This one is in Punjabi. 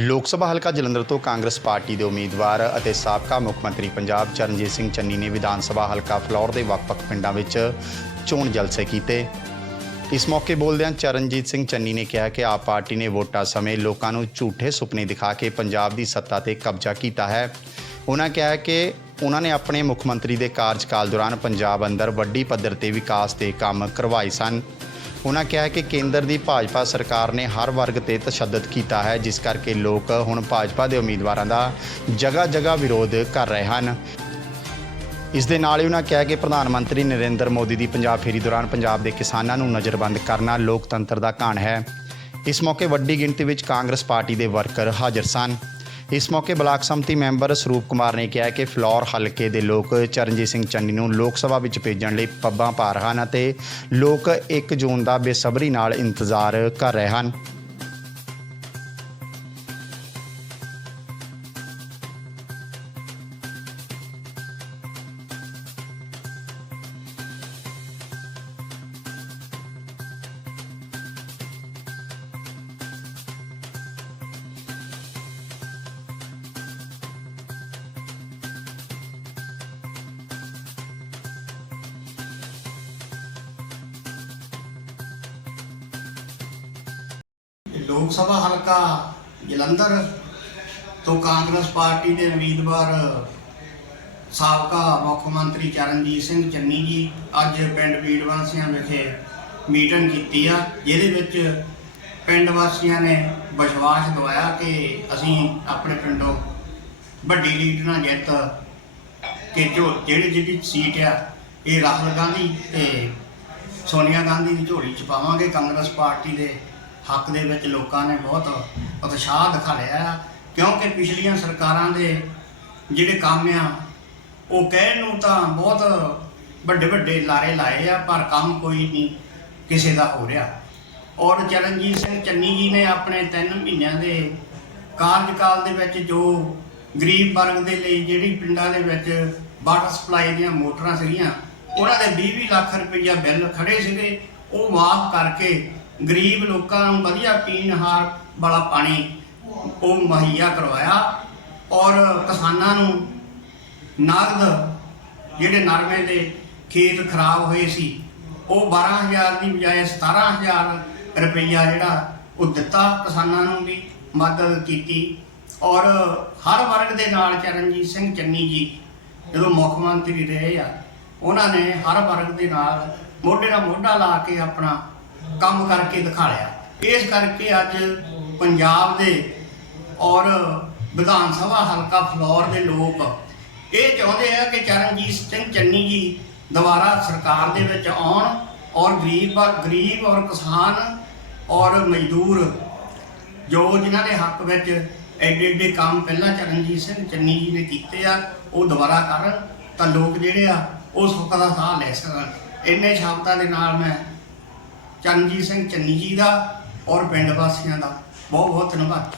ਲੋਕ ਸਭਾ ਹਲਕਾ ਜਲੰਧਰ ਤੋਂ ਕਾਂਗਰਸ ਪਾਰਟੀ ਦੇ ਉਮੀਦਵਾਰ ਅਤੇ ਸਾਬਕਾ ਮੁੱਖ ਮੰਤਰੀ ਪੰਜਾਬ ਚਰਨਜੀਤ ਸਿੰਘ ਚੰਨੀ ਨੇ ਵਿਧਾਨ ਸਭਾ ਹਲਕਾ ਫਲੌਰ ਦੇ ਵੱਖ-ਵੱਖ ਪਿੰਡਾਂ ਵਿੱਚ ਚੋਣ ਜਲਸੇ ਕੀਤੇ। ਇਸ ਮੌਕੇ ਬੋਲਦਿਆਂ ਚਰਨਜੀਤ ਸਿੰਘ ਚੰਨੀ ਨੇ ਕਿਹਾ ਕਿ ਆਪ ਪਾਰਟੀ ਨੇ ਵੋਟਾਂ ਸਮੇਂ ਲੋਕਾਂ ਨੂੰ ਝੂਠੇ ਸੁਪਨੇ ਦਿਖਾ ਕੇ ਪੰਜਾਬ ਦੀ ਸੱਤਾ ਤੇ ਕਬਜ਼ਾ ਕੀਤਾ ਹੈ। ਉਹਨਾਂ ਕਿਹਾ ਕਿ ਉਹਨਾਂ ਨੇ ਆਪਣੇ ਮੁੱਖ ਮੰਤਰੀ ਦੇ ਕਾਰਜਕਾਲ ਦੌਰਾਨ ਪੰਜਾਬ ਅੰਦਰ ਵੱਡੀ ਪੱਧਰ ਤੇ ਵਿਕਾਸ ਦੇ ਕੰਮ ਕਰਵਾਏ ਸਨ। ਉਹਨਾਂ ਕਿਹਾ ਕਿ ਕੇਂਦਰ ਦੀ ਭਾਜਪਾ ਸਰਕਾਰ ਨੇ ਹਰ ਵਰਗ ਤੇ ਤਸ਼ੱਦਦ ਕੀਤਾ ਹੈ, ਜਿਸ ਕਰਕੇ ਲੋਕ ਹੁਣ ਭਾਜਪਾ ਦੇ ਉਮੀਦਵਾਰਾਂ ਦਾ ਜਗ੍ਹਾ ਜਗ੍ਹਾ ਵਿਰੋਧ ਕਰ ਰਹੇ ਹਨ। ਇਸ ਦੇ ਨਾਲ ਹੀ ਉਹਨਾਂ ਕਿਹਾ ਕਿ ਪ੍ਰਧਾਨ ਮੰਤਰੀ ਨਰਿੰਦਰ ਮੋਦੀ ਦੀ ਪੰਜਾਬ ਫੇਰੀ ਦੌਰਾਨ ਪੰਜਾਬ ਦੇ ਕਿਸਾਨਾਂ ਨੂੰ ਨਜ਼ਰਬੰਦ ਕਰਨਾ ਲੋਕਤੰਤਰ ਦਾ ਘਾਣ ਹੈ। ਇਸ ਮੌਕੇ ਵੱਡੀ ਗਿਣਤੀ ਵਿੱਚ ਕਾਂਗਰਸ ਪਾਰਟੀ ਦੇ ਵਰਕਰ ਹਾਜ਼ਰ ਸਨ। ਇਸ ਮੌਕੇ ਬਲਾਕ ਸੰਮਤੀ ਮੈਂਬਰ ਸਰੂਪ ਕੁਮਾਰ ਨੇ ਕਿਹਾ ਕਿ ਫਲੋਰ ਹਲਕੇ ਦੇ ਲੋਕ ਚਰਨਜੀਤ ਸਿੰਘ ਚੰਨੀ ਨੂੰ ਲੋਕ ਸਭਾ ਵਿੱਚ ਭੇਜਣ ਲਈ ਪੱਬਾਂ ਪਾ ਰਹੇ ਹਨ ਅਤੇ ਲੋਕ 1 ਜੂਨ ਦਾ ਬੇਸਬਰੀ ਨਾਲ ਇੰਤਜ਼ਾਰ ਕਰ ਰਹੇ ਹਨ। ਲੋਕ ਸਭਾ ਹਲਕਾ ਜਲੰਧਰ ਤੋਂ ਕਾਂਗਰਸ ਪਾਰਟੀ ਦੇ ਉਮੀਦਵਾਰ ਸਾਬਕਾ ਮੁੱਖ ਮੰਤਰੀ ਚਰਨਜੀਤ ਸਿੰਘ ਚੰਨੀ ਜੀ ਅੱਜ ਪਿੰਡ ਬੀੜਵਾਸੀਆਂ ਵਿਖੇ ਮੀਟਿੰਗ ਕੀਤੀ ਆ, ਜਿਹਦੇ ਵਿੱਚ ਪਿੰਡ ਵਾਸੀਆਂ ਨੇ ਵਿਸ਼ਵਾਸ ਦਿਵਾਇਆ ਕਿ ਅਸੀਂ ਆਪਣੇ ਪਿੰਡੋਂ ਵੱਡੀ ਲੀਡ ਨਾਲ ਜਿੱਤ ਕਿ ਜੋ ਜਿਹੜੀ ਜਿਹੜੀ ਸੀਟ ਆ, ਇਹ ਰਾਹੁਲ ਗਾਂਧੀ ਤੇ ਸੋਨੀਆ ਗਾਂਧੀ ਦੀ ਝੋਲੀ ਚ ਪਾਵਾਂਗੇ। ਕਾਂਗਰਸ ਪਾਰਟੀ ਦੇ ਹੱਕ ਦੇ ਵਿੱਚ ਲੋਕਾਂ ਨੇ ਬਹੁਤ ਉਤਸ਼ਾਹ ਦਿਖਾਇਆ ਆ। ਕਿਉਂਕਿ ਪਿਛਲੀਆਂ ਸਰਕਾਰਾਂ ਦੇ ਜਿਹੜੇ ਕੰਮ ਆ, ਉਹ ਕਹਿਣ ਨੂੰ ਤਾਂ ਬਹੁਤ ਵੱਡੇ ਵੱਡੇ ਲਾਰੇ ਲਾਏ ਆ, ਪਰ ਕੰਮ ਕੋਈ ਨਹੀਂ ਕਿਸੇ ਦਾ ਹੋ ਰਿਹਾ। ਔਰ ਚਰਨਜੀਤ ਸਿੰਘ ਚੰਨੀ ਜੀ ਨੇ ਆਪਣੇ 3 ਮਹੀਨਿਆਂ ਦੇ ਕਾਰਜਕਾਲ ਦੇ ਵਿੱਚ ਜੋ ਗਰੀਬ ਵਰਗ ਦੇ ਲਈ ਜਿਹੜੀ ਪਿੰਡਾਂ ਦੇ ਵਿੱਚ ਵਾਟਰ ਸਪਲਾਈ ਦੀਆਂ ਮੋਟਰਾਂ ਸੀਗੀਆਂ, ਉਹਨਾਂ ਦੇ 20-20 ਲੱਖ ਰੁਪਈਆ ਬਿੱਲ ਖੜੇ ਸੀਗੇ। ਉਹ ਮਾਫ ਕਰਕੇ ਗਰੀਬ ਲੋਕਾਂ ਨੂੰ ਵਧੀਆ ਪੀਣ ਹਾਰ ਵਾਲਾ ਪਾਣੀ ਉਹ ਮੁਹੱਈਆ ਕਰਵਾਇਆ ਔਰ ਕਿਸਾਨਾਂ ਨੂੰ ਨਗਦ ਜਿਹੜੇ ਨਰਮੇ ਦੇ ਖੇਤ ਖਰਾਬ ਹੋਏ ਸੀ, ਉਹ 12000 ਦੀ ਬਜਾਏ 17000 ਰੁਪਈਆ ਜਿਹੜਾ ਉਹ ਦਿੱਤਾ ਕਿਸਾਨਾਂ ਨੂੰ ਵੀ ਮਦਦ ਕੀਤੀ ਔਰ ਹਰ ਵਰਗ ਦੇ ਨਾਲ ਚਰਨਜੀਤ ਸਿੰਘ ਚੰਨੀ ਜੀ ਜਦੋਂ ਮੁੱਖ ਮੰਤਰੀ ਰਹੇ ਆ, ਉਹਨਾਂ ਨੇ ਹਰ ਵਰਗ ਦੇ ਨਾਲ ਮੋਢੇ ਨਾਲ ਮੋਢਾ ਲਾ ਕੇ ਆਪਣਾ ਕੰਮ ਕਰਕੇ ਦਿਖਾਇਆ ਇਸ ਕਰਕੇ ਅੱਜ ਪੰਜਾਬ ਦੇ ਔਰ ਵਿਧਾਨ ਸਭਾ ਹਲਕਾ ਫਲੋਰ ਦੇ ਲੋਕ ਇਹ ਚਾਹੁੰਦੇ ਆ ਕਿ ਚਰਨਜੀਤ ਸਿੰਘ ਚੰਨੀ ਜੀ ਦੁਬਾਰਾ ਸਰਕਾਰ ਦੇ ਵਿੱਚ ਆਉਣ ਔਰ ਗਰੀਬ ਗਰੀਬ ਔਰ ਕਿਸਾਨ ਔਰ ਮਜ਼ਦੂਰ ਜੋ ਜਿਨ੍ਹਾਂ ਦੇ ਹੱਕ ਵਿੱਚ ਐਡੇ ਐਡੇ ਕੰਮ ਪਹਿਲਾਂ ਚਰਨਜੀਤ ਸਿੰਘ ਚੰਨੀ ਜੀ ਨੇ ਕੀਤੇ ਆ, ਉਹ ਦੁਬਾਰਾ ਕਰਨ ਤਾਂ ਲੋਕ ਜਿਹੜੇ ਆ, ਉਹ ਸੁੱਖ ਦਾ ਸਾਹ ਲੈ ਸਕਣ। ਇੰਨੇ ਸ਼ਬਦਾਂ ਦੇ ਨਾਲ ਮੈਂ ਚਰਨਜੀਤ ਸਿੰਘ ਚੰਨੀ ਜੀ ਦਾ ਔਰ ਪਿੰਡ ਵਾਸੀਆਂ ਦਾ। ਬਹੁਤ ਬਹੁਤ ਧੰਨਵਾਦ।